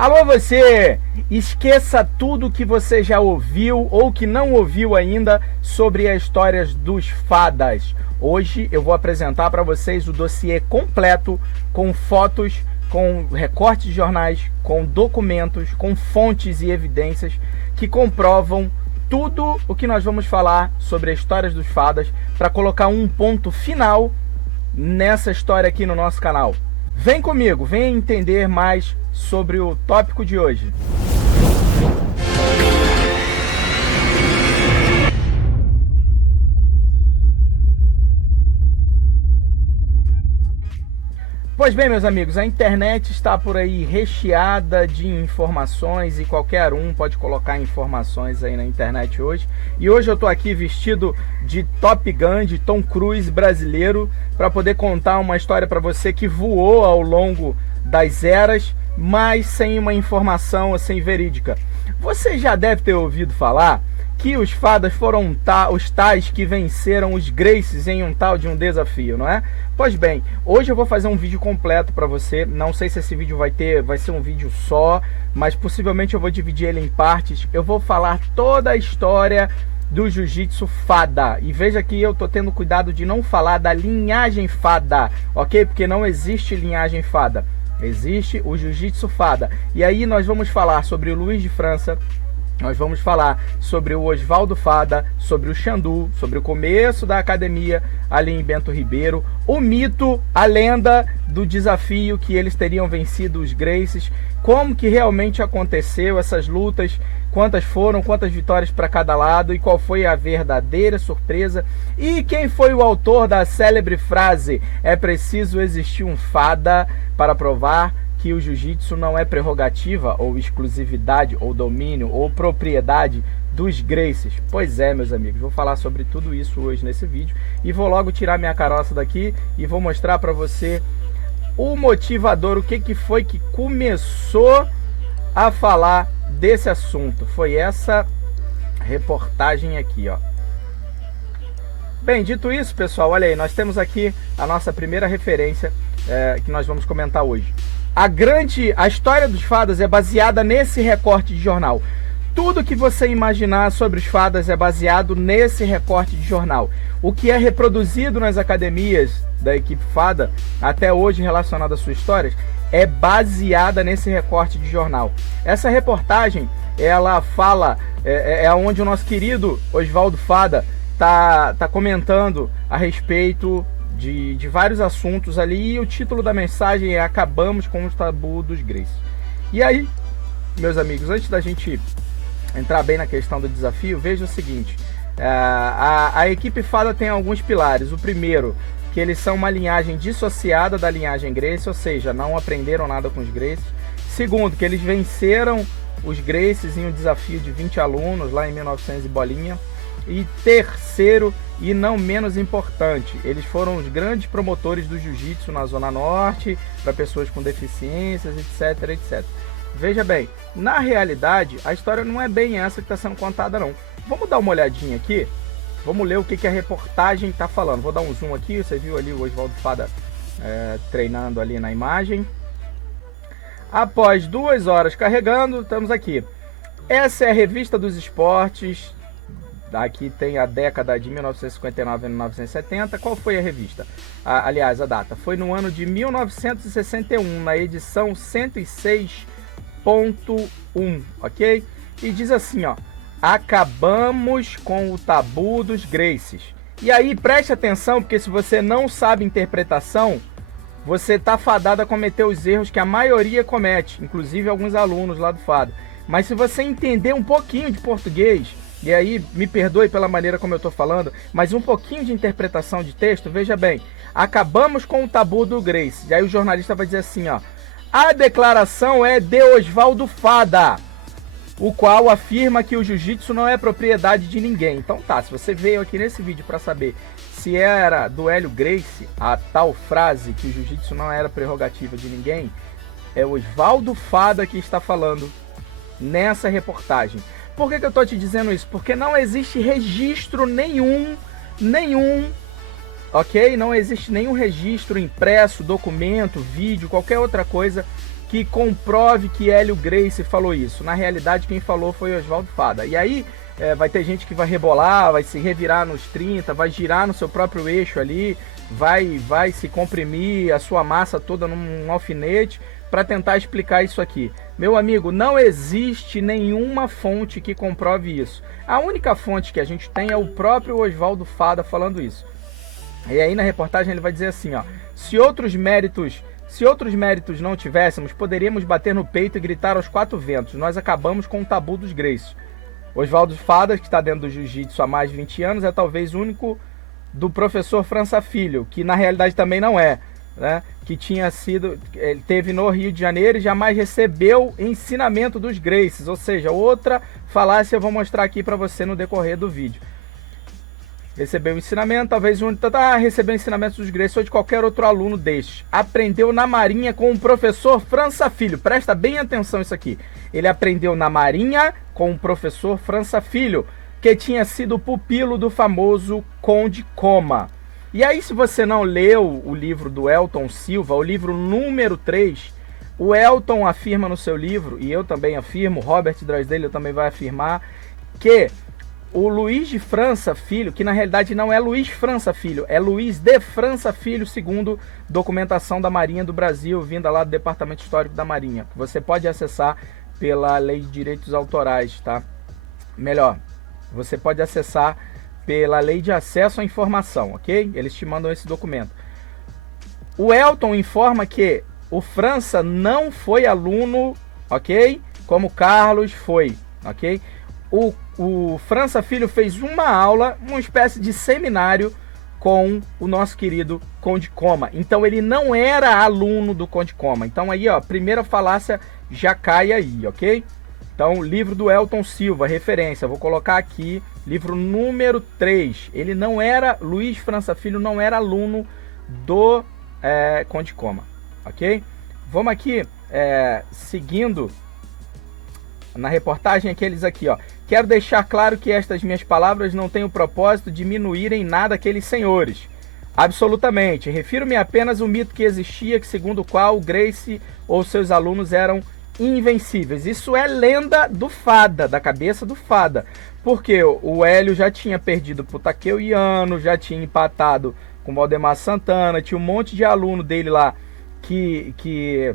Alô você! Esqueça tudo que você já ouviu ou que não ouviu ainda sobre as histórias dos fadas. Hoje eu vou apresentar para vocês o dossiê completo com fotos, com recortes de jornais, com documentos, com fontes e evidências que comprovam tudo o que nós vamos falar sobre as histórias dos fadas para colocar um ponto final nessa história aqui no nosso canal. Vem comigo, vem entender mais sobre o tópico de hoje. Pois bem, meus amigos, a internet está por aí recheada de informações e qualquer um pode colocar informações aí na internet hoje. E hoje eu estou aqui vestido de Top Gun, de Tom Cruise brasileiro, para poder contar uma história para você que voou ao longo das eras, mas sem uma informação assim verídica. Você já deve ter ouvido falar que os fadas foram os tais que venceram os Gracies em um tal de um desafio, não é? Pois bem, hoje eu vou fazer um vídeo completo para você. Não sei se esse vídeo vai ser um vídeo só, mas possivelmente eu vou dividir ele em partes. Eu vou falar toda a história do jiu-jitsu fada. E veja que eu tô tendo cuidado de não falar da linhagem fada, ok? Porque não existe linhagem fada. Existe o jiu-jitsu fada. E aí nós vamos falar sobre o Luiz de França, nós vamos falar sobre o Oswaldo Fada, sobre o Xandu, sobre o começo da academia ali em Bento Ribeiro, o mito, a lenda do desafio que eles teriam vencido os Gracies, como que realmente aconteceu essas lutas, quantas foram, quantas vitórias para cada lado e qual foi a verdadeira surpresa e quem foi o autor da célebre frase: é preciso existir um fada para provar que o jiu-jitsu não é prerrogativa ou exclusividade ou domínio ou propriedade dos Gracies. Pois é, meus amigos, vou falar sobre tudo isso hoje nesse vídeo e vou logo tirar minha caroça daqui e vou mostrar para você o motivador, o que foi que começou a falar desse assunto. Foi essa reportagem aqui, ó. Bem, dito isso, pessoal, olha aí, nós temos aqui a nossa primeira referência que nós vamos comentar hoje. A história dos fadas é baseada nesse recorte de jornal. Tudo que você imaginar sobre os fadas é baseado nesse recorte de jornal. O que é reproduzido nas academias da equipe fada, até hoje relacionado às suas histórias, é baseada nesse recorte de jornal. Essa reportagem, ela fala, é onde o nosso querido Oswaldo Fada tá comentando a respeito de vários assuntos ali, e o título da mensagem é: acabamos com o tabu dos Gracies. E aí, meus amigos, antes da gente entrar bem na questão do desafio, veja o seguinte: a equipe fada tem alguns pilares. O primeiro, que eles são uma linhagem dissociada da linhagem Gracie, ou seja, não aprenderam nada com os Gracies. Segundo, que eles venceram os Gracies em um desafio de 20 alunos lá em 1900 e bolinha. E terceiro, e não menos importante, eles foram os grandes promotores do jiu-jitsu na Zona Norte, para pessoas com deficiências, etc, etc. Veja bem, na realidade, a história não é bem essa que está sendo contada, não. Vamos dar uma olhadinha aqui, vamos ler o que a reportagem está falando. Vou dar um zoom aqui, você viu ali o Oswaldo Fada treinando ali na imagem. Após 2 horas carregando, estamos aqui. Essa é a revista dos esportes. Aqui tem a década de 1959 a 1970. Qual foi a revista? Aliás, a data foi no ano de 1961, na edição 106.1, ok? E diz assim, ó: acabamos com o tabu dos Gracies. E aí, preste atenção, porque se você não sabe interpretação, você tá fadado a cometer os erros que a maioria comete, inclusive alguns alunos lá do Fado. Mas se você entender um pouquinho de português, e aí, me perdoe pela maneira como eu estou falando, mas um pouquinho de interpretação de texto, veja bem: acabamos com o tabu do Gracie. E aí o jornalista vai dizer assim, ó: a declaração é de Oswaldo Fada, o qual afirma que o jiu-jitsu não é propriedade de ninguém. Então tá, se você veio aqui nesse vídeo para saber se era do Hélio Gracie a tal frase que o jiu-jitsu não era prerrogativa de ninguém, é Oswaldo Fada que está falando nessa reportagem. Por que eu estou te dizendo isso? Porque não existe registro nenhum, ok? Não existe nenhum registro impresso, documento, vídeo, qualquer outra coisa que comprove que Hélio Gracie falou isso. Na realidade, quem falou foi Oswaldo Fada. E aí vai ter gente que vai rebolar, vai se revirar nos 30, vai girar no seu próprio eixo ali, vai se comprimir a sua massa toda num alfinete para tentar explicar isso aqui. Meu amigo, não existe nenhuma fonte que comprove isso. A única fonte que a gente tem é o próprio Oswaldo Fada falando isso. E aí na reportagem ele vai dizer assim, ó: se outros méritos não tivéssemos, poderíamos bater no peito e gritar aos quatro ventos. Nós acabamos com o tabu dos Gracie. Oswaldo Fada, que está dentro do jiu-jitsu há mais de 20 anos, é talvez o único do professor França Filho, que na realidade também não é, né? Que tinha sido, ele teve no Rio de Janeiro e jamais recebeu ensinamento dos Gracies, ou seja, outra falácia eu vou mostrar aqui para você no decorrer do vídeo. Recebeu ensinamento, talvez recebeu ensinamento dos Gracie ou de qualquer outro aluno destes. Aprendeu na Marinha com o professor França Filho. Presta bem atenção isso aqui. Ele aprendeu na Marinha com o professor França Filho, que tinha sido pupilo do famoso Conde Coma. E aí, se você não leu o livro do Elton Silva, o livro número 3, o Elton afirma no seu livro, e eu também afirmo, Robert Drysdale também vai afirmar, que o Luiz de França Filho, que na realidade não é Luiz França Filho, é Luiz de França Filho, segundo documentação da Marinha do Brasil, vinda lá do Departamento Histórico da Marinha, que você pode acessar pela Lei de Direitos Autorais, tá? Melhor, você pode acessar pela Lei de Acesso à Informação, ok? Eles te mandam esse documento. O Elton informa que o França não foi aluno, ok? Como Carlos foi, ok? O França Filho fez uma aula, uma espécie de seminário com o nosso querido Conde Coma. Então ele não era aluno do Conde Coma. Então aí, ó, primeira falácia já cai aí, ok? Então, livro do Elton Silva, referência, vou colocar aqui, livro número 3. Ele não era, Luiz França Filho não era aluno do Conde Coma, ok? Vamos aqui, seguindo na reportagem, aqueles aqui, ó. Quero deixar claro que estas minhas palavras não têm o propósito de diminuir em nada aqueles senhores. Absolutamente. Refiro-me apenas ao mito que existia, que segundo o qual o Gracie ou seus alunos eram invencíveis. Isso é lenda do Fada, da cabeça do Fada. Porque o Hélio já tinha perdido pro Takeo Iano, já tinha empatado com o Valdemar Santana, tinha um monte de aluno dele lá que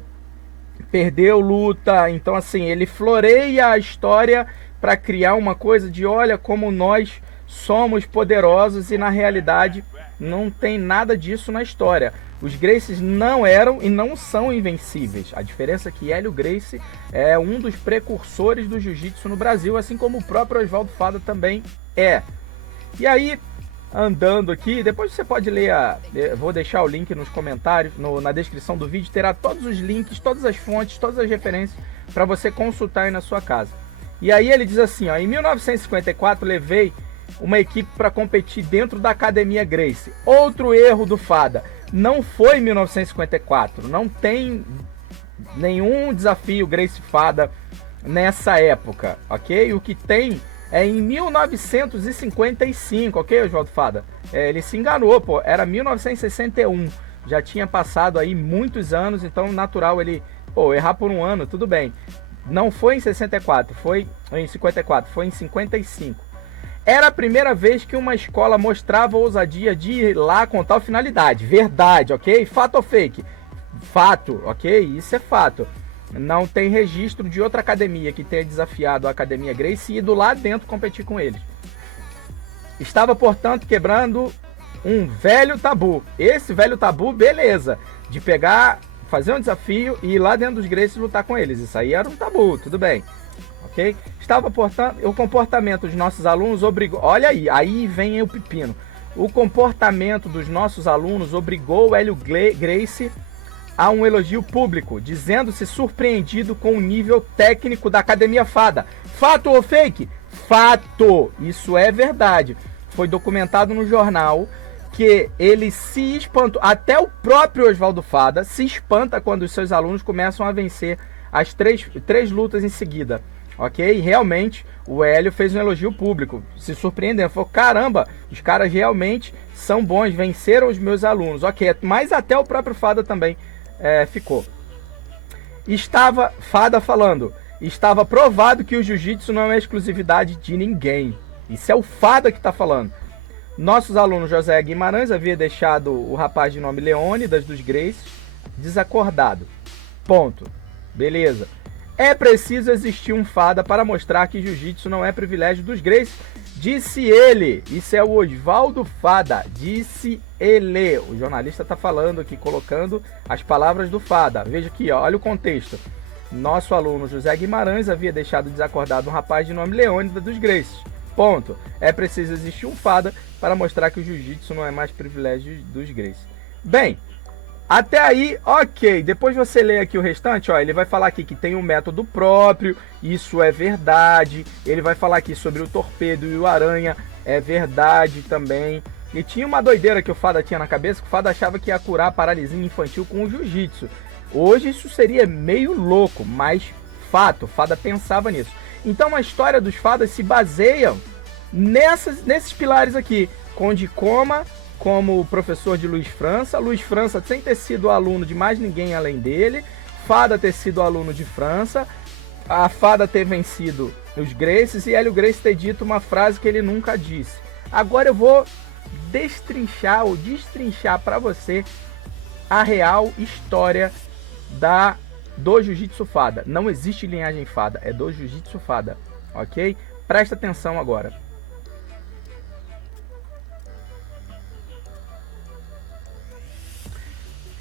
perdeu luta. Então assim, ele floreia a história para criar uma coisa de olha como nós somos poderosos, e na realidade não tem nada disso na história. Os Gracies não eram e não são invencíveis. A diferença é que Hélio Gracie é um dos precursores do jiu-jitsu no Brasil, assim como o próprio Oswaldo Fada também é. E aí, andando aqui, depois você pode ler, vou deixar o link nos comentários, na descrição do vídeo, terá todos os links, todas as fontes, todas as referências para você consultar aí na sua casa. E aí ele diz assim, ó: em 1954 levei uma equipe para competir dentro da Academia Gracie. Outro erro do Fada, não foi em 1954, não tem nenhum desafio Gracie Fada nessa época, ok? O que tem é em 1955, ok, Oswaldo Fada? Ele se enganou, pô, era 1961, já tinha passado aí muitos anos, então natural ele, errar por um ano, tudo bem. Não foi em 64, foi em 54, foi em 55. Era a primeira vez que uma escola mostrava a ousadia de ir lá com tal finalidade. Verdade, ok? Fato ou fake? Fato, ok? Isso é fato. Não tem registro de outra academia que tenha desafiado a Academia Gracie e ido lá dentro competir com eles. Estava, portanto, quebrando um velho tabu. Esse velho tabu, beleza, de pegar, fazer um desafio e ir lá dentro dos Gracies lutar com eles. Isso aí era um tabu, tudo bem. Ok? Estava, portanto, o comportamento dos nossos alunos obrigou... Olha aí vem o pepino. O comportamento dos nossos alunos obrigou o Hélio Gracie a um elogio público, dizendo-se surpreendido com o nível técnico da Academia Fada. Fato ou fake? Fato! Isso é verdade. Foi documentado no jornal que ele se espantou, até o próprio Oswaldo Fada se espanta quando os seus alunos começam a vencer as três lutas em seguida. Ok? Realmente, o Hélio fez um elogio público, se surpreendendo, falou, caramba, os caras realmente são bons, venceram os meus alunos. Ok, mas até o próprio Fada também ficou. Fada falando, estava provado que o jiu-jitsu não é exclusividade de ninguém. Isso é o Fada que está falando. Nossos alunos José Guimarães havia deixado o rapaz de nome Leônidas dos Gracies desacordado. Ponto. Beleza. É preciso existir um Fada para mostrar que jiu-jitsu não é privilégio dos Gracies. Disse ele. Isso é o Oswaldo Fada. Disse ele. O jornalista está falando aqui, colocando as palavras do Fada. Veja aqui, ó, olha o contexto. Nosso aluno José Guimarães havia deixado desacordado um rapaz de nome Leônidas dos Gracies. Ponto. É preciso existir um Fada para mostrar que o jiu-jitsu não é mais privilégio dos Gracies. Bem, até aí, ok. Depois você lê aqui o restante, ó, ele vai falar aqui que tem um método próprio, isso é verdade. Ele vai falar aqui sobre o torpedo e o aranha, é verdade também. E tinha uma doideira que o Fada tinha na cabeça, que o Fada achava que ia curar a paralisia infantil com o jiu-jitsu. Hoje isso seria meio louco, mas fato, o Fada pensava nisso. Então a história dos Fadas se baseia nesses pilares aqui. Conde Coma, como professor de Luiz França. Luiz França sem ter sido aluno de mais ninguém além dele. Fada ter sido aluno de França. A Fada ter vencido os Gracies e Hélio Gracie ter dito uma frase que ele nunca disse. Agora eu vou destrinchar para você a real história do Jiu-Jitsu Fada. Não existe linhagem Fada, é do Jiu-Jitsu Fada, ok? Presta atenção agora.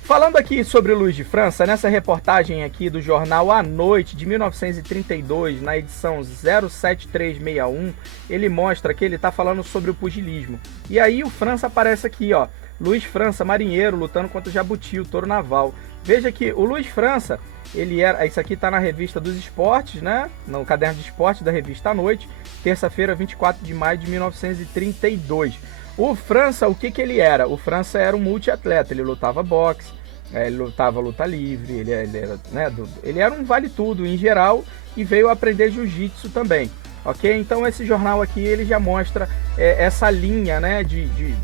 Falando aqui sobre o Luiz de França, nessa reportagem aqui do jornal A Noite, de 1932, na edição 07361, ele mostra que ele está falando sobre o pugilismo. E aí o França aparece aqui, ó. Luiz França, marinheiro, lutando contra o jabuti, o touro naval. Veja que o Luiz França, ele era... Isso aqui está na revista dos esportes, né? No caderno de esportes da revista A Noite, terça-feira, 24 de maio de 1932. O França, o que ele era? O França era um multiatleta, ele lutava boxe, ele lutava luta livre, ele era um vale-tudo em geral e veio aprender jiu-jitsu também, ok? Então esse jornal aqui, ele já mostra essa linha, né,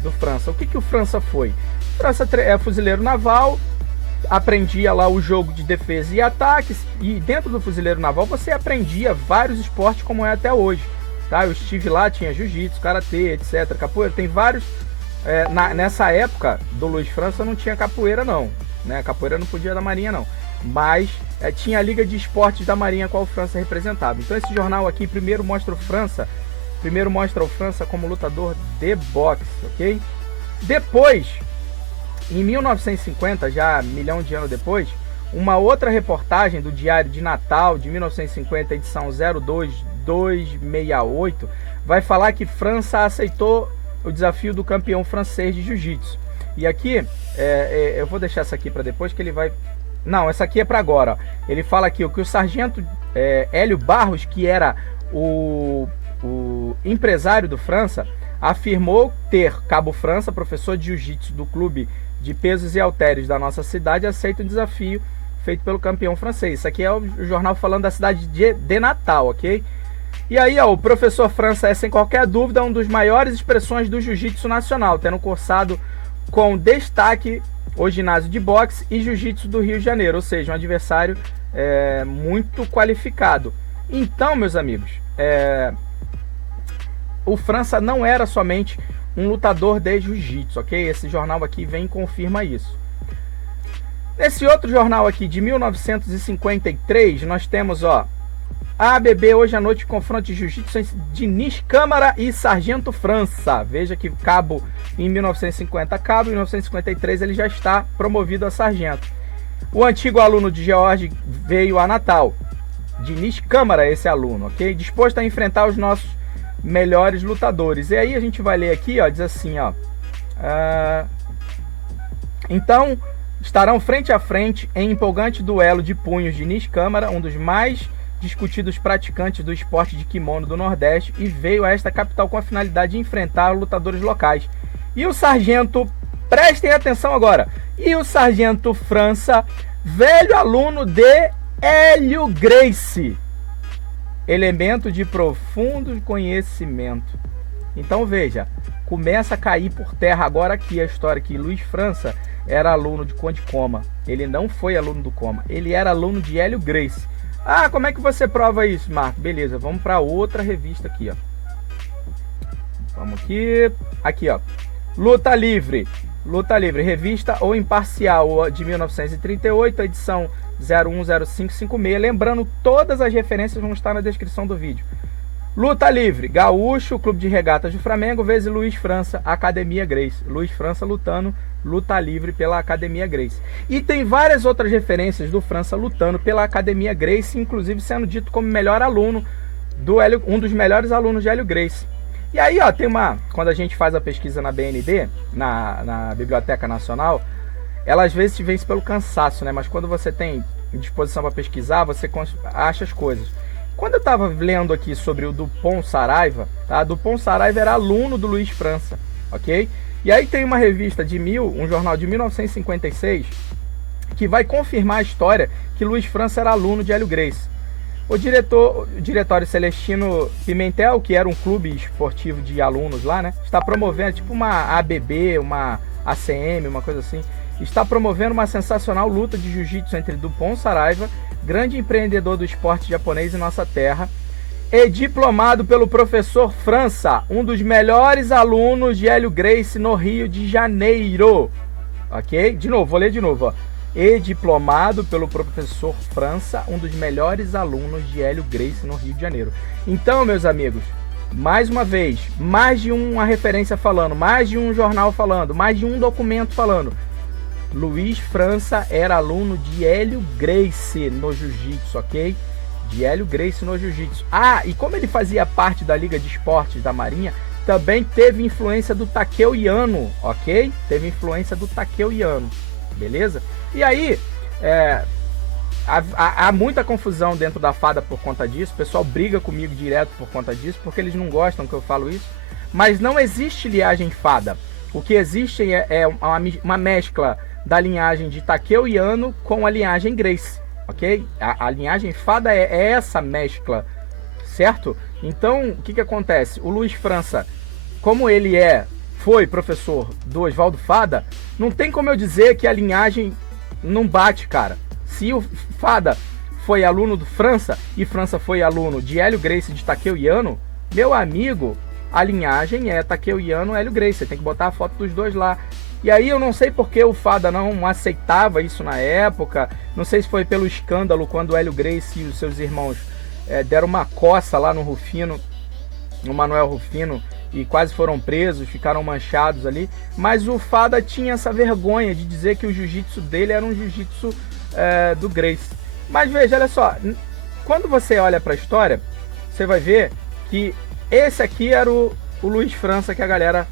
do França. O que o França foi? O França é fuzileiro naval, aprendia lá o jogo de defesa e ataques, e dentro do fuzileiro naval você aprendia vários esportes como é até hoje. Tá? Eu estive lá, tinha jiu-jitsu, karatê, etc. Capoeira, tem vários. Nessa época do Luiz França não tinha capoeira não, né? Capoeira não podia da Marinha não, mas tinha a Liga de Esportes da Marinha qual o França representava. Então esse jornal aqui primeiro mostra o França como lutador de boxe, ok? Depois, em 1950, já milhão de anos depois, uma outra reportagem do Diário de Natal de 1950, edição 02268, vai falar que França aceitou o desafio do campeão francês de jiu-jitsu. E aqui, eu vou deixar essa aqui para depois, que ele vai... Não, essa aqui é para agora. Ó. Ele fala aqui que o sargento Hélio Barros, que era o empresário do França, afirmou ter Cabo França, professor de jiu-jitsu do clube de pesos e halteres da nossa cidade, aceita o desafio feito pelo campeão francês. Isso aqui é o jornal falando da cidade de Natal, ok? E aí, ó, o professor França é, sem qualquer dúvida, um dos maiores expressões do jiu-jitsu nacional, tendo cursado com destaque o ginásio de boxe e jiu-jitsu do Rio de Janeiro, ou seja, um adversário muito qualificado. Então, meus amigos, o França não era somente um lutador de jiu-jitsu, ok? Esse jornal aqui vem e confirma isso. Nesse outro jornal aqui de 1953, nós temos, ó, ABB hoje à noite, confronto de jiu-jitsu de Diniz Câmara e Sargento França. Veja que cabo em 1950, cabo em 1953 ele já está promovido a sargento. O antigo aluno de George veio a Natal. Diniz Câmara, esse aluno, ok? Disposto a enfrentar os nossos melhores lutadores. E aí a gente vai ler aqui, ó, diz assim, ó. Então, estarão frente a frente em empolgante duelo de punhos Diniz Câmara, um dos mais discutidos praticantes do esporte de kimono do Nordeste, e veio a esta capital com a finalidade de enfrentar lutadores locais. E o sargento, prestem atenção agora, e o sargento França, velho aluno de Hélio Gracie, elemento de profundo conhecimento. Então veja, começa a cair por terra. Agora aqui a história que Luiz França era aluno de Conde Coma. Ele não foi aluno do Coma, ele era aluno de Hélio Gracie. Ah, como é que você prova isso, Marco? Beleza, vamos para outra revista aqui, ó. Vamos aqui. Aqui, ó. Luta Livre, revista ou imparcial de 1938, edição 010556. Lembrando, todas as referências vão estar na descrição do vídeo. Luta Livre, Gaúcho, Clube de Regatas do Flamengo, vezes Luiz França, Academia Gracie. Luiz França lutando, luta livre pela Academia Gracie. E tem várias outras referências do França lutando pela Academia Gracie, inclusive sendo dito como melhor aluno do Hélio, um dos melhores alunos de Hélio Gracie. E aí, ó, tem uma... Quando a gente faz a pesquisa na BND, na Biblioteca Nacional, ela às vezes te vence pelo cansaço, né? Mas quando você tem disposição para pesquisar, você acha as coisas. Quando eu estava lendo aqui sobre o Dupont Saraiva, tá? Dupont Saraiva era aluno do Luiz França, ok? E aí tem uma revista um jornal de 1956, que vai confirmar a história que Luiz França era aluno de Hélio Gracie. O Diretório Celestino Pimentel, que era um clube esportivo de alunos lá, né? Está promovendo, tipo uma ABB, uma ACM, uma coisa assim. Está promovendo uma sensacional luta de jiu-jitsu entre Dupont Saraiva, grande empreendedor do esporte japonês em nossa terra, e diplomado pelo professor França, um dos melhores alunos de Hélio Gracie no Rio de Janeiro. Ok? De novo, vou ler de novo, ó. E diplomado pelo professor França, um dos melhores alunos de Hélio Gracie no Rio de Janeiro. Então, meus amigos, mais uma vez, mais de uma referência falando, mais de um jornal falando, mais de um documento falando. Luiz França era aluno de Hélio Gracie no jiu-jitsu, ok? De Hélio Gracie no jiu-jitsu. Ah, e como ele fazia parte da Liga de Esportes da Marinha, também teve influência do Takeo Yano, ok? Teve influência do Takeo Yano, beleza? E aí, há muita confusão dentro da FADA por conta disso. O pessoal briga comigo direto por conta disso, porque eles não gostam que eu falo isso. Mas não existe linhagem FADA. O que existe é uma mescla da linhagem de Takeo Yano com a linhagem Gracie, ok? A linhagem FADA é essa mescla, certo? Então, o que acontece? O Luiz França, como ele foi professor do Oswaldo Fada, não tem como eu dizer que a linhagem não bate, cara. Se o Fada foi aluno do França e França foi aluno de Hélio Gracie de Takeo Yano, meu amigo, a linhagem é Takeo Yano e Hélio Gracie. Você tem que botar a foto dos dois lá. E aí eu não sei porque o Fada não aceitava isso na época. Não sei se foi pelo escândalo quando o Hélio Gracie e os seus irmãos deram uma coça lá no Rufino, no Manuel Rufino, e quase foram presos, ficaram manchados ali. Mas o Fada tinha essa vergonha de dizer que o jiu-jitsu dele era um jiu-jitsu do Gracie. Mas veja, olha só, quando você olha para a história, você vai ver que esse aqui era o Luiz França que a galera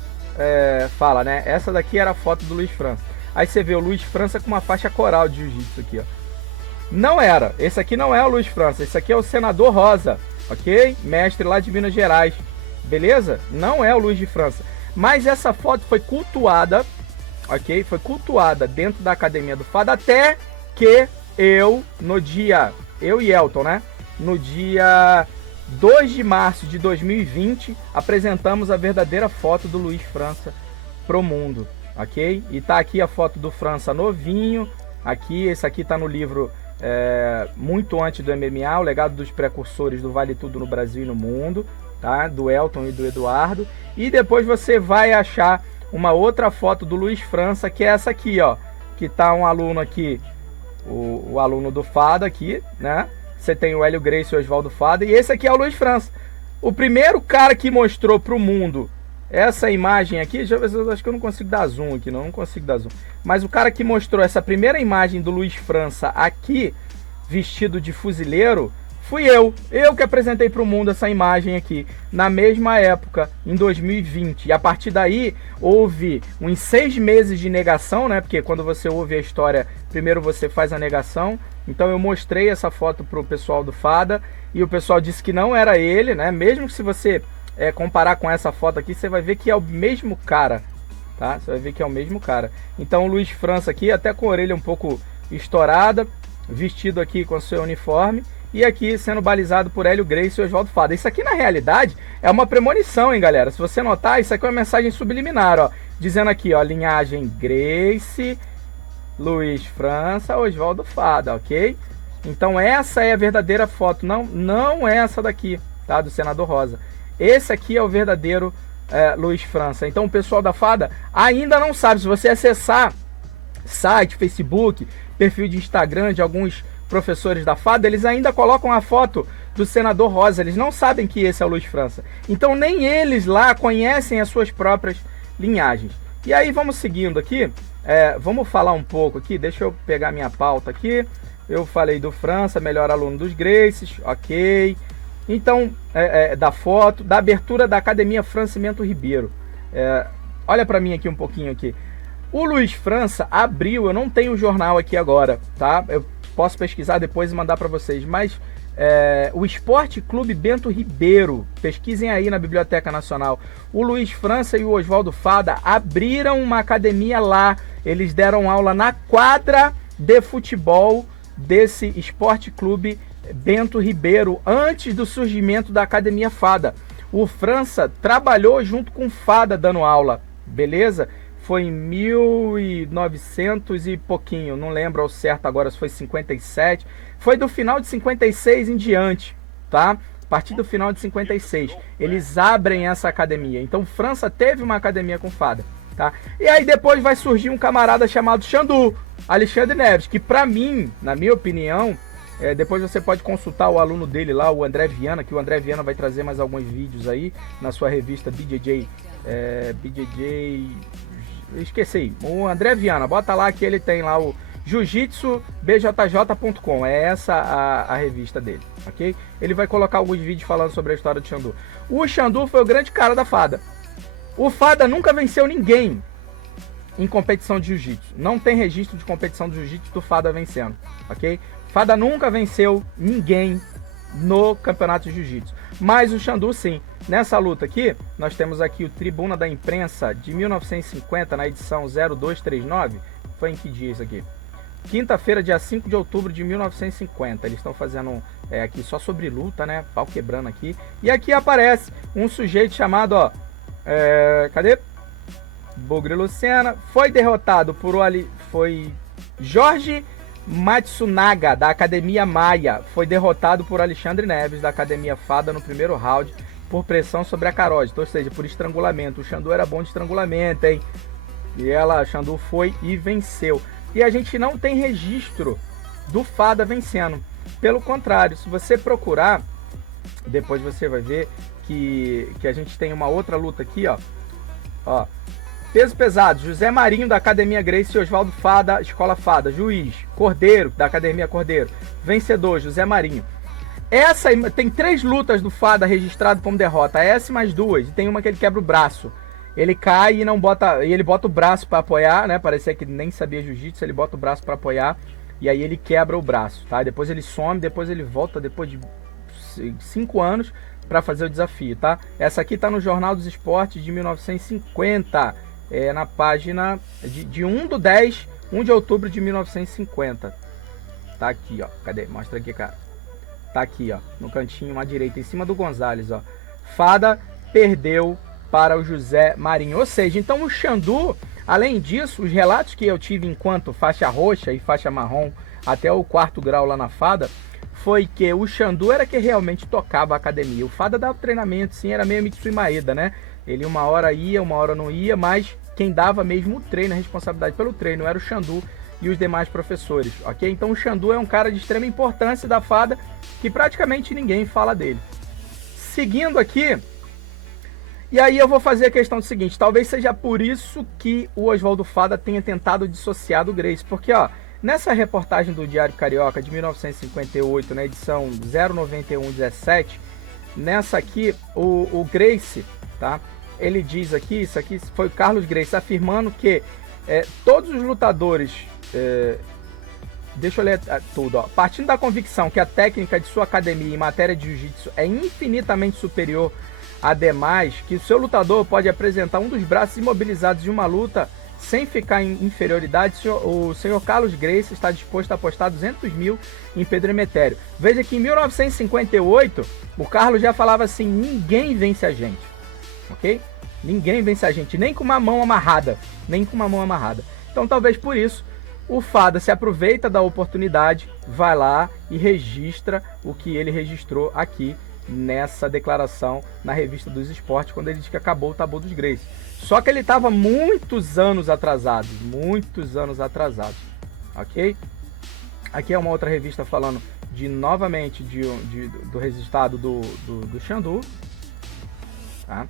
fala, né? Essa daqui era a foto do Luiz França. Aí você vê o Luiz França com uma faixa coral de jiu-jitsu aqui, ó. Não era, esse aqui não é o Luiz França, esse aqui é o Senador Rosa, ok? Mestre lá de Minas Gerais, beleza? Não é o Luiz de França. Mas essa foto foi cultuada, ok? Foi cultuada dentro da Academia do Fada, até que eu e Elton, né? No dia 2 de março de 2020, apresentamos a verdadeira foto do Luiz França pro mundo, ok? E tá aqui a foto do França novinho, aqui, esse aqui tá no livro muito antes do MMA, o legado dos precursores do Vale Tudo no Brasil e no Mundo, tá? Do Elton e do Eduardo. E depois você vai achar uma outra foto do Luiz França, que é essa aqui, ó, que tá um aluno aqui, o aluno do Fada aqui, né? Você tem o Hélio Gracie e o Oswaldo Fada, e esse aqui é o Luiz França. O primeiro cara que mostrou para o mundo essa imagem aqui, acho que eu não consigo dar zoom aqui, não consigo dar zoom. Mas o cara que mostrou essa primeira imagem do Luiz França aqui, vestido de fuzileiro, fui eu. Eu que apresentei para o mundo essa imagem aqui, na mesma época, em 2020. E a partir daí, houve uns 6 meses de negação, né? Porque quando você ouve a história, primeiro você faz a negação. Então eu mostrei essa foto pro pessoal do Fada e o pessoal disse que não era ele, né? Mesmo que se você comparar com essa foto aqui, você vai ver que é o mesmo cara, tá? Você vai ver que é o mesmo cara. Então o Luiz França aqui, até com a orelha um pouco estourada, vestido aqui com seu uniforme. e aqui sendo balizado por Hélio Gracie e Oswaldo Fada. Isso aqui na realidade é uma premonição, hein, galera? Se você notar, isso aqui é uma mensagem subliminar, ó, dizendo aqui, ó, linhagem Gracie, Luiz França, Oswaldo Fada, ok? Então essa é a verdadeira foto, não é essa daqui, tá? Do senador Rosa. Esse aqui é o verdadeiro Luiz França. Então o pessoal da Fada ainda não sabe. Se você acessar site, Facebook, perfil de Instagram de alguns professores da Fada, eles ainda colocam a foto do senador Rosa. Eles não sabem que esse é o Luiz França. Então nem eles lá conhecem as suas próprias linhagens. E aí vamos seguindo aqui. Vamos falar um pouco aqui. Deixa eu pegar minha pauta aqui. Eu falei do França, melhor aluno dos Gracies, ok. Então, da foto, da abertura da Academia Francimento Ribeiro. Olha para mim aqui um pouquinho aqui. O Luiz França abriu, eu não tenho o jornal aqui agora, tá? Eu posso pesquisar depois e mandar para vocês, mas o Esporte Clube Bento Ribeiro, pesquisem aí na Biblioteca Nacional. O Luiz França e o Oswaldo Fada abriram uma academia lá. Eles deram aula na quadra de futebol desse Esporte Clube Bento Ribeiro, antes do surgimento da Academia Fada. O França trabalhou junto com Fada dando aula, beleza? Foi em 1900 e pouquinho, não lembro ao certo agora se foi 57. Foi do final de 56 em diante, tá? A partir do final de 56, eles abrem essa academia. Então França teve uma academia com Fada, tá? E aí depois vai surgir um camarada chamado Xandu, Alexandre Neves, que pra mim, na minha opinião, depois você pode consultar o aluno dele lá, o André Viana, que o André Viana vai trazer mais alguns vídeos aí na sua revista BJJ. Esqueci, o André Viana, bota lá que ele tem lá o jiu-jitsu-bjj.com, é essa a revista dele, ok? Ele vai colocar alguns vídeos falando sobre a história do Xandu. O Xandu foi o grande cara da Fada. O Fada nunca venceu ninguém em competição de jiu-jitsu. Não tem registro de competição de jiu-jitsu do Fada vencendo, ok? Fada nunca venceu ninguém no campeonato de jiu-jitsu. Mas o Xandu sim. Nessa luta aqui, nós temos aqui o Tribuna da Imprensa de 1950, na edição 0239. Foi em que dia isso aqui? Quinta-feira, dia 5 de outubro de 1950. Eles estão fazendo aqui só sobre luta, né? Pau quebrando aqui. E aqui aparece um sujeito chamado, ó... cadê? Bugre Lucena. Foi derrotado por foi Jorge Matsunaga, da Academia Maia. Foi derrotado por Alexandre Neves, da Academia Fada, no primeiro round, por pressão sobre a carótida, ou seja, por estrangulamento. O Xandu era bom de estrangulamento, hein? E Xandu foi e venceu. E a gente não tem registro do Fada vencendo. Pelo contrário, se você procurar, depois você vai ver que a gente tem uma outra luta aqui, ó. Peso pesado, José Marinho, da Academia Gracie, e Oswaldo Fada, Escola Fada. Juiz, Cordeiro, da Academia Cordeiro. Vencedor, José Marinho. Essa tem 3 lutas do Fada registrado como derrota. Essa mais 2. E tem uma que ele quebra o braço. Ele cai e não bota. E ele bota o braço para apoiar, né? Parecia que nem sabia jiu-jitsu. Ele bota o braço para apoiar. E aí ele quebra o braço, tá? Depois ele some, depois ele volta depois de 5 anos para fazer o desafio, tá? Essa aqui tá no Jornal dos Esportes de 1950. Na página de 1 de outubro de 1950. Tá aqui, ó. Cadê? Mostra aqui, cara. Tá aqui, ó, no cantinho à direita, em cima do Gonzalez, ó. Fada perdeu para o José Marinho. Ou seja, então o Xandu, além disso, os relatos que eu tive enquanto faixa roxa e faixa marrom até o 4º grau lá na Fada, foi que o Xandu era que realmente tocava a academia. O Fada dava treinamento, sim, era meio Mitsui Maeda, né? Ele uma hora ia, uma hora não ia, mas quem dava mesmo o treino, a responsabilidade pelo treino, era o Xandu e os demais professores, ok? Então o Xandu é um cara de extrema importância da Fada, que praticamente ninguém fala dele. Seguindo aqui, e aí eu vou fazer a questão do seguinte, talvez seja por isso que o Oswaldo Fada tenha tentado dissociar do Gracie, porque ó, nessa reportagem do Diário Carioca de 1958, na edição 09117, nessa aqui, o Gracie, tá? Ele diz aqui, isso aqui foi o Carlos Gracie, afirmando que todos os lutadores... deixa eu ler tudo, ó. Partindo da convicção que a técnica de sua academia em matéria de jiu-jitsu é infinitamente superior a demais, que o seu lutador pode apresentar um dos braços imobilizados de uma luta Sem ficar em inferioridade, o senhor Carlos Gracie está disposto a apostar 200 mil em Pedro Emetério. Veja que em 1958, o Carlos já falava assim, ninguém vence a gente, ok? Ninguém vence a gente, nem com uma mão amarrada, nem com uma mão amarrada. Então talvez por isso, o Fada se aproveita da oportunidade, vai lá e registra o que ele registrou aqui nessa declaração na Revista dos Esportes, quando ele diz que acabou o tabu dos Gracie. Só que ele estava muitos anos atrasado, ok? Aqui é uma outra revista falando novamente do resultado do Xandu, tá?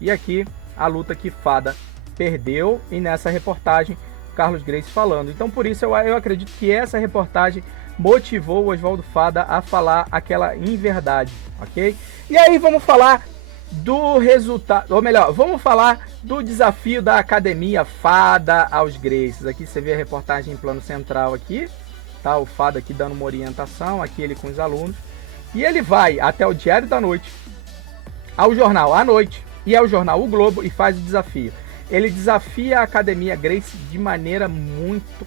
E aqui a luta que Fada perdeu, e nessa reportagem Carlos Gracie falando. Então por isso eu acredito que essa reportagem motivou o Oswaldo Fada a falar aquela inverdade, ok? E aí vamos falar do resultado, ou melhor, vamos falar do desafio da Academia Fada aos Gracies. Aqui você vê a reportagem em plano central aqui, tá? O Fada aqui dando uma orientação, aqui ele com os alunos. E ele vai até o Diário da Noite, ao jornal à noite e ao jornal O Globo e faz o desafio. Ele desafia a Academia Gracie de maneira muito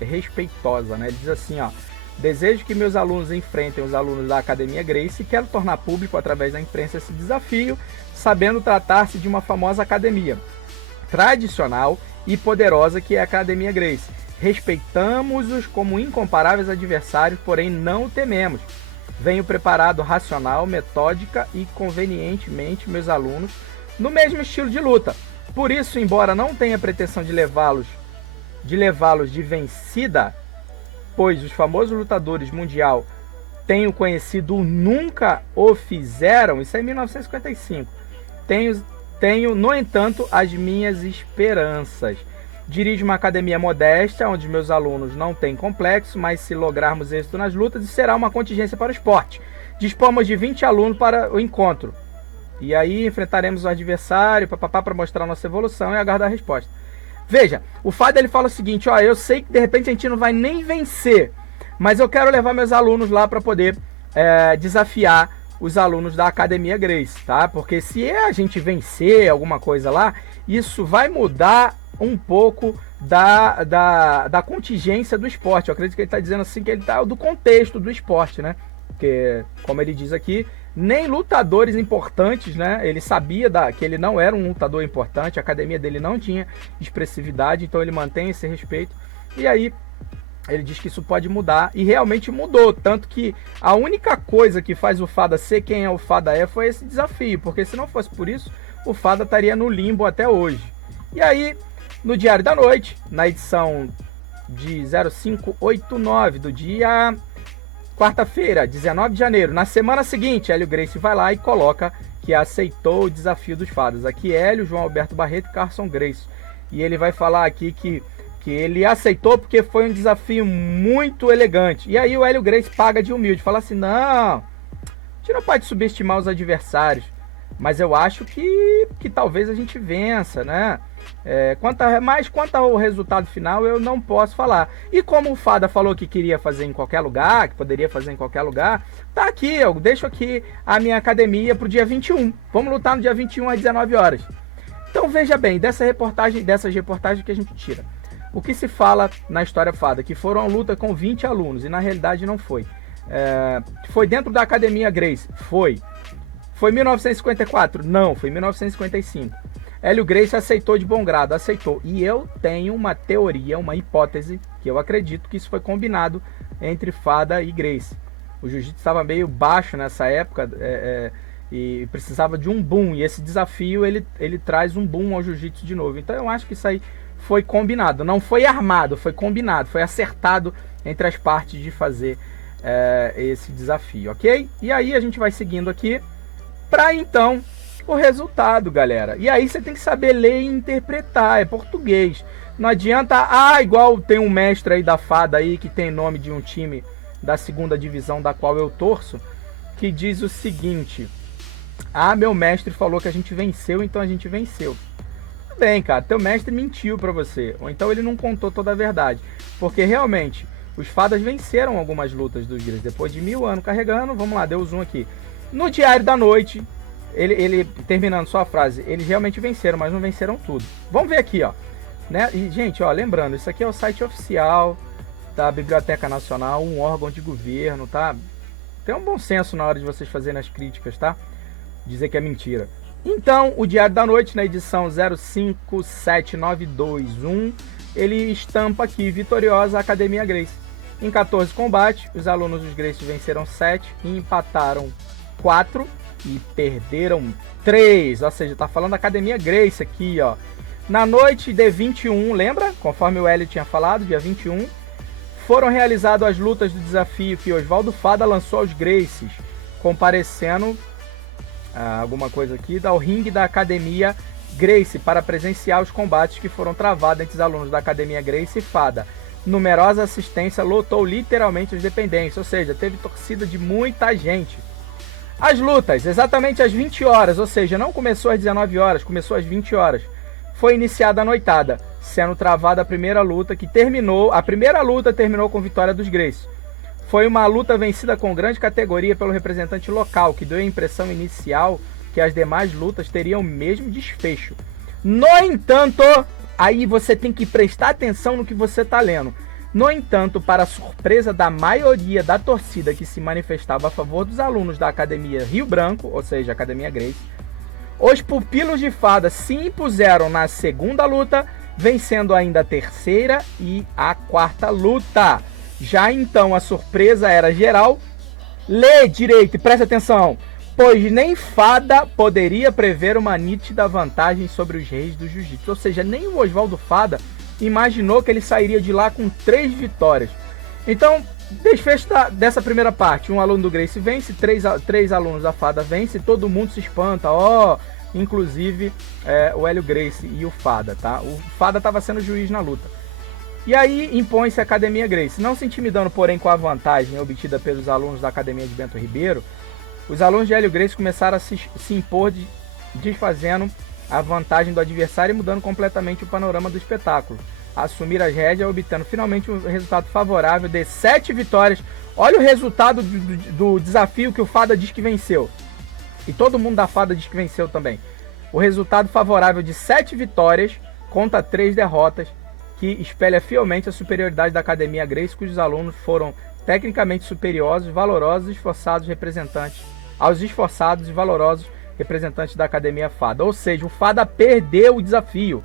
respeitosa, né? Ele diz assim, ó: desejo que meus alunos enfrentem os alunos da Academia Gracie e quero tornar público através da imprensa esse desafio, sabendo tratar-se de uma famosa academia tradicional e poderosa que é a Academia Gracie. Respeitamos-os como incomparáveis adversários, porém não o tememos. Venho preparado racional, metódica e convenientemente meus alunos no mesmo estilo de luta. Por isso, embora não tenha pretensão de levá-los de vencida, pois os famosos lutadores mundial tenho conhecido nunca o fizeram, isso é em 1955, tenho, no entanto, as minhas esperanças. Dirijo uma academia modesta, onde meus alunos não têm complexo, mas se lograrmos êxito nas lutas, será uma contingência para o esporte. Dispomos de 20 alunos para o encontro. E aí enfrentaremos o adversário para mostrar nossa evolução e aguardar a resposta. Veja, o Fada ele fala o seguinte, ó, eu sei que de repente a gente não vai nem vencer, mas eu quero levar meus alunos lá para poder desafiar os alunos da Academia Gracie, tá? Porque se a gente vencer alguma coisa lá, isso vai mudar um pouco da contingência do esporte. Eu acredito que ele está dizendo assim, que ele está do contexto do esporte, né? Porque, como ele diz aqui, nem lutadores importantes, né? Ele sabia que ele não era um lutador importante, a academia dele não tinha expressividade, então ele mantém esse respeito. E aí ele diz que isso pode mudar, e realmente mudou, tanto que a única coisa que faz o Fada ser quem o Fada foi esse desafio, porque se não fosse por isso, o Fada estaria no limbo até hoje. E aí, no Diário da Noite, na edição de 0589 do dia quarta-feira, 19 de janeiro, na semana seguinte, Hélio Gracie vai lá e coloca que aceitou o desafio dos Fadas. Aqui Hélio, João Alberto Barreto e Carson Gracie. E ele vai falar aqui que ele aceitou porque foi um desafio muito elegante. E aí o Hélio Gracie paga de humilde, fala assim, não, a gente não pode subestimar os adversários, mas eu acho que talvez a gente vença, né? Quanto ao resultado final eu não posso falar. E como o Fada falou que queria fazer em qualquer lugar, que poderia fazer em qualquer lugar, tá aqui, eu deixo aqui a minha academia pro dia 21. Vamos lutar no dia 21 às 19 horas. Então veja bem, dessas reportagens que a gente tira, o que se fala na história Fada, que foram uma luta com 20 alunos, e na realidade não foi. Foi dentro da Academia Gracie? Foi. Foi 1954? Não, foi 1955. Hélio Gracie aceitou de bom grado, aceitou. E eu tenho uma teoria, uma hipótese, que eu acredito que isso foi combinado entre Fada e Gracie. O jiu-jitsu estava meio baixo nessa época e precisava de um boom. E esse desafio, ele traz um boom ao jiu-jitsu de novo. Então eu acho que isso aí foi combinado. Não foi armado, foi combinado, foi acertado entre as partes de fazer esse desafio, ok? E aí a gente vai seguindo aqui para então o resultado, galera. E aí você tem que saber ler e interpretar, é português. Não adianta, igual tem um mestre aí da Fada aí, que tem nome de um time da segunda divisão da qual eu torço, que diz o seguinte, meu mestre falou que a gente venceu, então a gente venceu. Tudo bem, cara, teu mestre mentiu pra você, ou então ele não contou toda a verdade, porque realmente os Fadas venceram algumas lutas dos Gracie, depois de 1000 anos carregando. Vamos lá, deu o zoom aqui. No Diário da Noite, ele terminando sua frase, eles realmente venceram, mas não venceram tudo. Vamos ver aqui, ó. né? E, gente, ó, lembrando, isso aqui é o site oficial da Biblioteca Nacional, um órgão de governo, tá? Tem um bom senso na hora de vocês fazerem as críticas, tá? Dizer que é mentira. Então, o Diário da Noite, na edição 057921, ele estampa aqui, vitoriosa a Academia Grace. Em 14 combates, os alunos dos Grace venceram 7 e empataram 4 e perderam 3. Ou seja, tá falando da Academia Grace aqui, ó. Na noite de 21, lembra? Conforme o Hélio tinha falado, dia 21, foram realizadas as lutas do desafio que Oswaldo Fada lançou aos Gracies, comparecendo alguma coisa aqui, ao ringue da Academia Grace para presenciar os combates que foram travados entre os alunos da Academia Grace e Fada. Numerosa assistência lotou literalmente os dependentes, ou seja, teve torcida de muita gente. As lutas, exatamente às 20 horas, ou seja, não começou às 19 horas, começou às 20 horas. Foi iniciada a noitada, sendo travada a primeira luta, a primeira luta terminou com vitória dos Grace. Foi uma luta vencida com grande categoria pelo representante local, que deu a impressão inicial que as demais lutas teriam o mesmo desfecho. No entanto, aí você tem que prestar atenção no que você está lendo. No entanto, para surpresa da maioria da torcida que se manifestava a favor dos alunos da Academia Rio Branco, ou seja, Academia Grace, os pupilos de Fada se impuseram na segunda luta, vencendo ainda a terceira e a quarta luta. Já então a surpresa era geral. Lê direito e preste atenção, pois nem Fada poderia prever uma nítida vantagem sobre os reis do jiu-jitsu. Ou seja, nem o Oswaldo Fada imaginou que ele sairia de lá com 3 vitórias. Então, desfecho dessa primeira parte: um aluno do Grace vence, três alunos da Fada vence, todo mundo se espanta, inclusive o Hélio Grace e o Fada, tá? O Fada estava sendo juiz na luta. E aí impõe-se a Academia Grace. Não se intimidando, porém, com a vantagem obtida pelos alunos da Academia de Bento Ribeiro, os alunos de Hélio Grace começaram a se impor, desfazendo a vantagem do adversário e mudando completamente o panorama do espetáculo. Assumir as rédeas, obtendo finalmente um resultado favorável de 7 vitórias. Olha o resultado do desafio que o Fada diz que venceu. E todo mundo da Fada diz que venceu também. O resultado favorável de 7 vitórias contra 3 derrotas, que espelha fielmente a superioridade da Academia Grace, cujos alunos foram tecnicamente superiores, valorosos e esforçados representantes aos esforçados e valorosos representantes da Academia Fada. Ou seja, o Fada perdeu o desafio.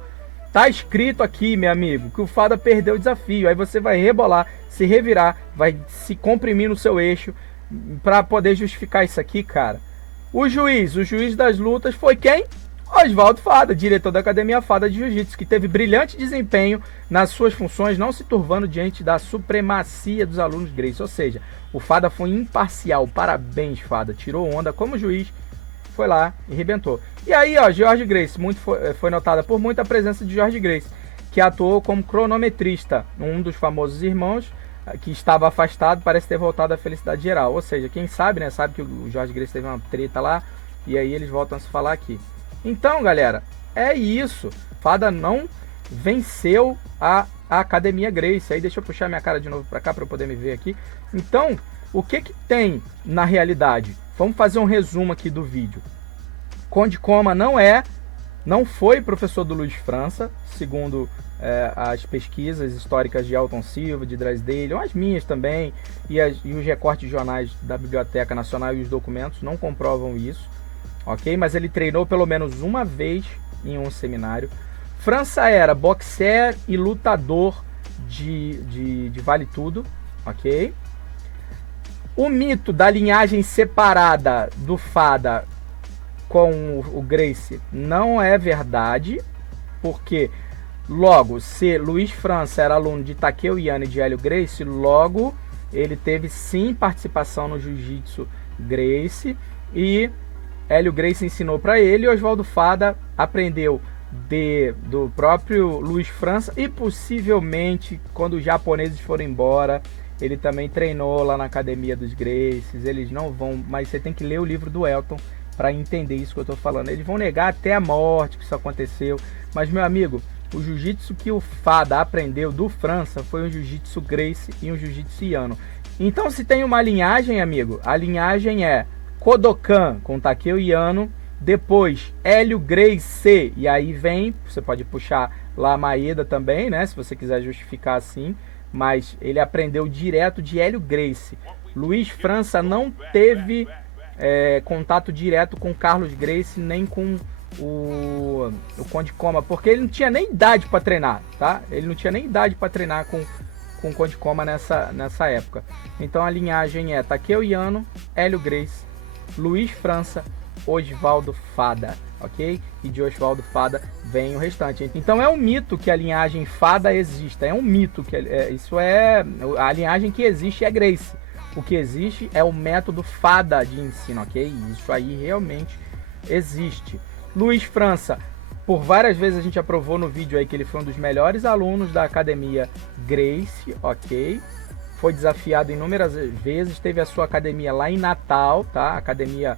Tá escrito aqui, meu amigo, que o Fada perdeu o desafio. Aí você vai rebolar, se revirar, vai se comprimir no seu eixo para poder justificar isso aqui, cara. O juiz das lutas foi quem? Oswaldo Fada, diretor da Academia Fada de Jiu-Jitsu, que teve brilhante desempenho nas suas funções, não se turvando diante da supremacia dos alunos Grace. Ou seja, o Fada foi imparcial. Parabéns, Fada. Tirou onda como juiz, foi lá e arrebentou. E aí, George Grace, foi notada por muito a presença de George Grace, que atuou como cronometrista, um dos famosos irmãos que estava afastado, parece ter voltado à felicidade geral. Ou seja, quem sabe, né, sabe que o George Grace teve uma treta lá, e aí eles voltam a se falar aqui. Então, galera, é isso. Fada não venceu a Academia Grace. Aí deixa eu puxar minha cara de novo para cá para eu poder me ver aqui. Então, o que tem na realidade? Vamos fazer um resumo aqui do vídeo. Conde Coma não foi professor do Luiz França, segundo as pesquisas históricas de Elton Silva, de Drysdale, as minhas também, e os recortes de jornais da Biblioteca Nacional e os documentos não comprovam isso. Ok? Mas ele treinou pelo menos uma vez em um seminário. França era boxer e lutador de vale tudo. Ok? O mito da linhagem separada do Fada com o Grace não é verdade. Porque logo, se Luiz França era aluno de Takeo Iano e de Hélio Grace, logo ele teve sim participação no Jiu-Jitsu Grace, e Hélio Grace ensinou para ele, e Oswaldo Fada aprendeu do próprio Luiz França, e possivelmente quando os japoneses foram embora, ele também treinou lá na Academia dos Gracies. Eles não vão, mas você tem que ler o livro do Elton para entender isso que eu estou falando. Eles vão negar até a morte que isso aconteceu, mas, meu amigo, o jiu-jitsu que o Fada aprendeu do França foi um jiu-jitsu Gracie e um jiu-jitsu Iano. Então, se tem uma linhagem, amigo, a linhagem é Kodokan com Takeo Iano Depois, Hélio Gracie. E aí vem, você pode puxar lá a Maeda também, né? Se você quiser justificar assim. Mas ele aprendeu direto de Hélio Gracie. Luiz França não teve contato direto com Carlos Gracie, nem com o Conde Coma, porque ele não tinha nem idade para treinar, tá? Ele não tinha nem idade para treinar com o Conde Coma nessa época. Então a linhagem é Takeo Yano, Hélio Gracie, Luiz França, Oswaldo Fada, ok? E de Oswaldo Fada vem o restante. Então é um mito que a linhagem Fada exista, é um mito que isso é a linhagem que existe é Gracie. O que existe é o método Fada de ensino, ok? Isso aí realmente existe. Luiz França, por várias vezes a gente aprovou no vídeo aí que ele foi um dos melhores alunos da academia Gracie, ok? Foi desafiado inúmeras vezes, teve a sua academia lá em Natal, tá? Academia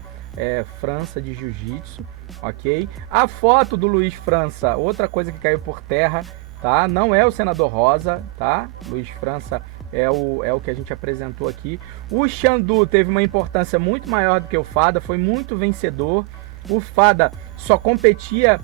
França de Jiu-Jitsu, ok? A foto do Luiz França, outra coisa que caiu por terra, tá? Não é o senador Rosa, tá? Luiz França é o que a gente apresentou aqui. O Xandu teve uma importância muito maior do que o Fada, foi muito vencedor. O Fada só competia,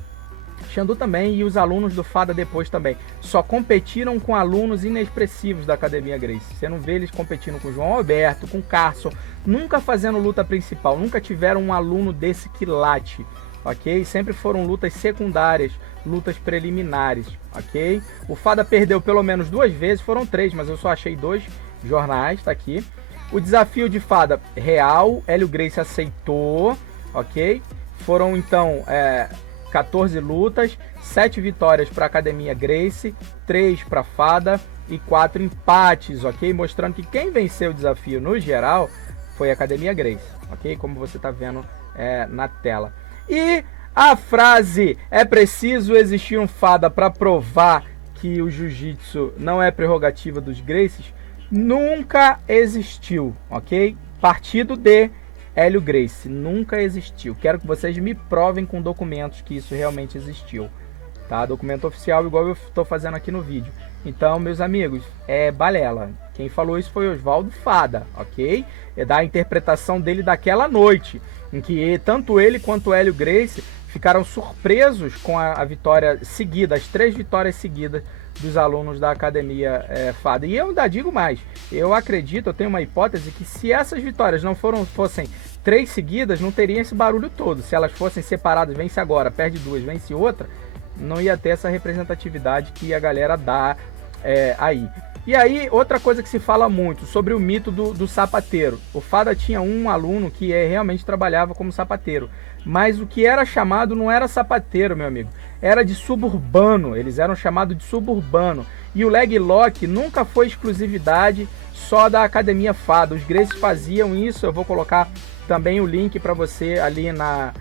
Xandu também, e os alunos do Fada depois também, só competiram com alunos inexpressivos da Academia Gracie. Você não vê eles competindo com João Alberto, com Carson, nunca fazendo luta principal, nunca tiveram um aluno desse quilate, ok? Sempre foram lutas secundárias, lutas preliminares, ok? O Fada perdeu pelo menos 2 vezes, foram 3, mas eu só achei 2 jornais, tá aqui. O desafio de Fada real, Hélio Gracie aceitou, ok? Foram então 14 lutas, 7 vitórias para a Academia Gracie, 3 para Fada e 4 empates, ok? Mostrando que quem venceu o desafio no geral foi a Academia Gracie, ok? Como você está vendo na tela. E a frase, é preciso existir um Fada para provar que o Jiu-Jitsu não é prerrogativa dos Gracies, nunca existiu, ok? Partido de Hélio Gracie, nunca existiu. Quero que vocês me provem com documentos que isso realmente existiu, tá? Documento oficial, igual eu estou fazendo aqui no vídeo. Então, meus amigos, é balela. Quem falou isso foi Oswaldo Fada, ok? É da interpretação dele daquela noite, em que tanto ele quanto Hélio Gracie ficaram surpresos com a vitória seguida, as 3 vitórias seguidas dos alunos da Academia Fada. E eu ainda digo mais, eu acredito, eu tenho uma hipótese que se essas vitórias não fossem 3 seguidas, não teria esse barulho todo. Se elas fossem separadas, vence agora, perde 2, vence outra, não ia ter essa representatividade que a galera dá aí. E aí, outra coisa que se fala muito sobre o mito do sapateiro. O Fada tinha um aluno que realmente trabalhava como sapateiro, mas o que era chamado não era sapateiro, meu amigo, era de suburbano, eles eram chamados de suburbano. E o leg lock nunca foi exclusividade só da Academia Fada, os Gracies faziam isso, eu vou colocar também o link para você ali na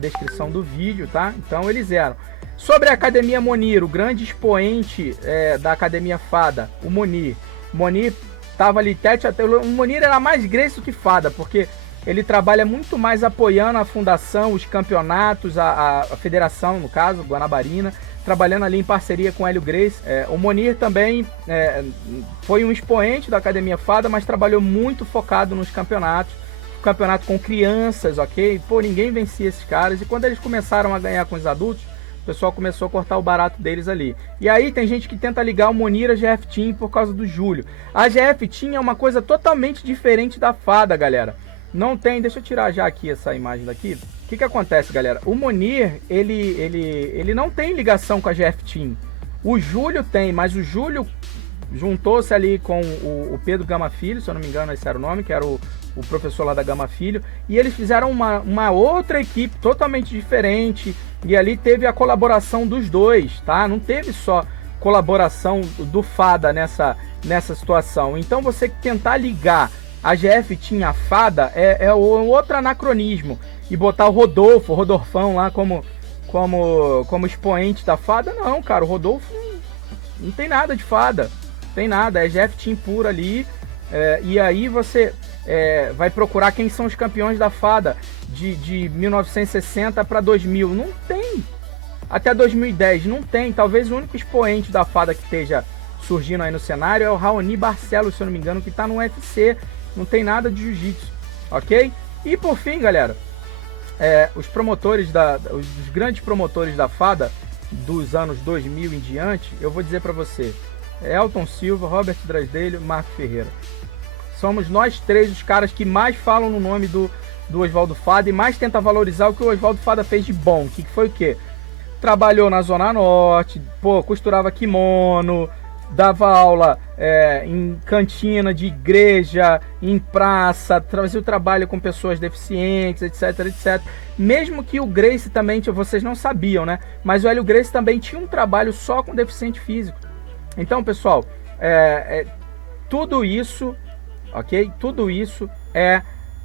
descrição do vídeo, tá? Então eles eram. Sobre a Academia Monir, o grande expoente da Academia Fada, o Monir. Monir estava ali tete até. O Monir era mais Gracie do que Fada, porque ele trabalha muito mais apoiando a fundação, os campeonatos, a federação, no caso, Guanabarina, trabalhando ali em parceria com Hélio Gracie. O Monir também foi um expoente da Academia Fada, mas trabalhou muito focado nos campeonatos. Campeonato com crianças, ok? Pô, ninguém vencia esses caras. E quando eles começaram a ganhar com os adultos, o pessoal começou a cortar o barato deles ali. E aí tem gente que tenta ligar o Monir à GF Team por causa do Júlio. A GF Team é uma coisa totalmente diferente da Fada, galera. Não tem, deixa eu tirar já aqui essa imagem daqui. O que acontece, galera? O Monir, ele não tem ligação com a GF Team. O Júlio tem, mas o Júlio juntou-se ali com o Pedro Gama Filho, se eu não me engano esse era o nome, que era o professor lá da Gama Filho, e eles fizeram uma outra equipe totalmente diferente, e ali teve a colaboração dos dois, tá? Não teve só colaboração do Fada nessa situação. Então você tentar ligar a GF Team à Fada é outro anacronismo, e botar o Rodolfão lá como expoente da Fada, não, cara, o Rodolfo não tem nada de Fada, não tem nada, é GF Team pura ali. E aí você vai procurar quem são os campeões da Fada de 1960 para 2000. Não tem. Até 2010 não tem. Talvez o único expoente da Fada que esteja surgindo aí no cenário é o Raoni Barcelos, se eu não me engano, que está no UFC. Não tem nada de jiu-jitsu, ok? E por fim, galera, os grandes promotores da fada dos anos 2000 em diante, eu vou dizer para você, Elton Silva, Robert Drysdale, Marco Ferreira. Somos nós três os caras que mais falam no nome do Oswaldo Fada e mais tenta valorizar o que o Oswaldo Fada fez de bom. Que foi o quê? Trabalhou na Zona Norte, costurava kimono, dava aula em cantina de igreja, em praça, fazia o trabalho com pessoas deficientes, etc, etc. Mesmo que o Gracie também, vocês não sabiam, né? Mas o Hélio Gracie também tinha um trabalho só com deficiente físico. Então, pessoal, tudo isso, ok? Tudo isso é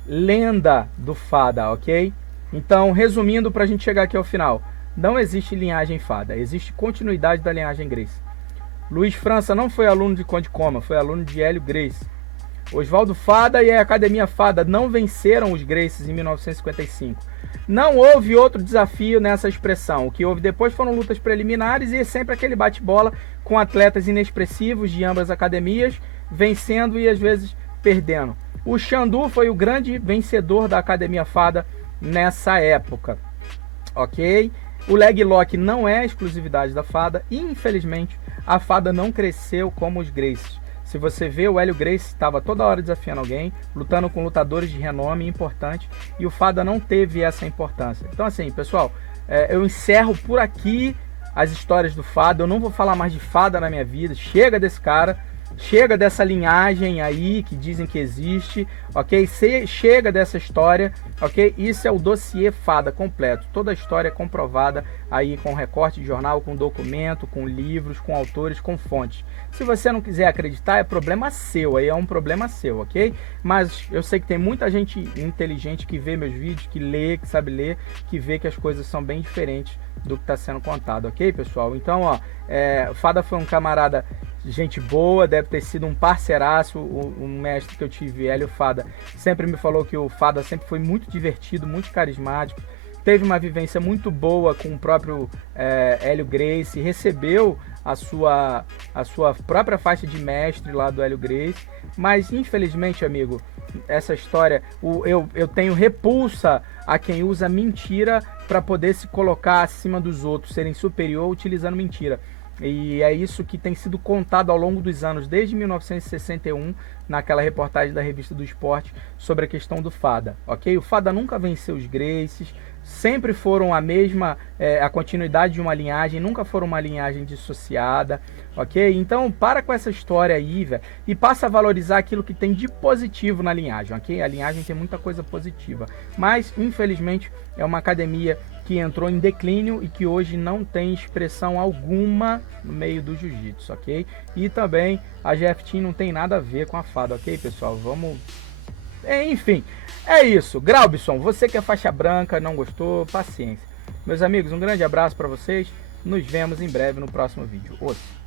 lenda do Fada, ok? Então, resumindo, para a gente chegar aqui ao final, não existe linhagem Fada, existe continuidade da linhagem Gracie. Luiz França não foi aluno de Conde Coma, foi aluno de Hélio Gracie. Oswaldo Fada e a Academia Fada não venceram os Gracies em 1955. Não houve outro desafio nessa expressão. O que houve depois foram lutas preliminares e sempre aquele bate-bola com atletas inexpressivos de ambas academias, vencendo e às vezes perdendo. O Xandu foi o grande vencedor da Academia Fada nessa época, ok? O leg lock não é exclusividade da Fada e, infelizmente, a Fada não cresceu como os Gracies. Se você vê, o Hélio Gracie estava toda hora desafiando alguém, lutando com lutadores de renome importante, e o Fada não teve essa importância. Então, assim, pessoal, eu encerro por aqui as histórias do Fada. Eu não vou falar mais de Fada na minha vida. Chega desse cara. Chega dessa linhagem aí que dizem que existe, ok? Chega dessa história, ok? Isso é o dossiê Fada completo. Toda a história é comprovada aí com recorte de jornal, com documento, com livros, com autores, com fontes. Se você não quiser acreditar, é problema seu, aí é um problema seu, ok? Mas eu sei que tem muita gente inteligente que vê meus vídeos, que lê, que sabe ler, que vê que as coisas são bem diferentes do que está sendo contado, ok, pessoal? Então, ó, Fada foi um camarada, gente boa, deve ter sido um parceiraço. O mestre que eu tive, Hélio Fada, sempre me falou que o Fada sempre foi muito divertido, muito carismático, teve uma vivência muito boa com o próprio Hélio Gracie, recebeu a sua própria faixa de mestre lá do Hélio Gracie, mas infelizmente, amigo, essa história, eu tenho repulsa a quem usa mentira para poder se colocar acima dos outros, serem superior utilizando mentira. E é isso que tem sido contado ao longo dos anos, desde 1961, naquela reportagem da Revista do Esporte sobre a questão do Fada, ok? O Fada nunca venceu os Gracies, sempre foram a continuidade de uma linhagem, nunca foram uma linhagem dissociada, ok? Então para com essa história aí, velho, e passa a valorizar aquilo que tem de positivo na linhagem, ok? A linhagem tem muita coisa positiva, mas infelizmente é uma academia que entrou em declínio e que hoje não tem expressão alguma no meio do jiu-jitsu, ok? E também a GF Team não tem nada a ver com a Fada, ok, pessoal? Vamos... enfim, é isso. Graubson, você que é faixa branca, não gostou, paciência. Meus amigos, um grande abraço para vocês. Nos vemos em breve no próximo vídeo. Osso.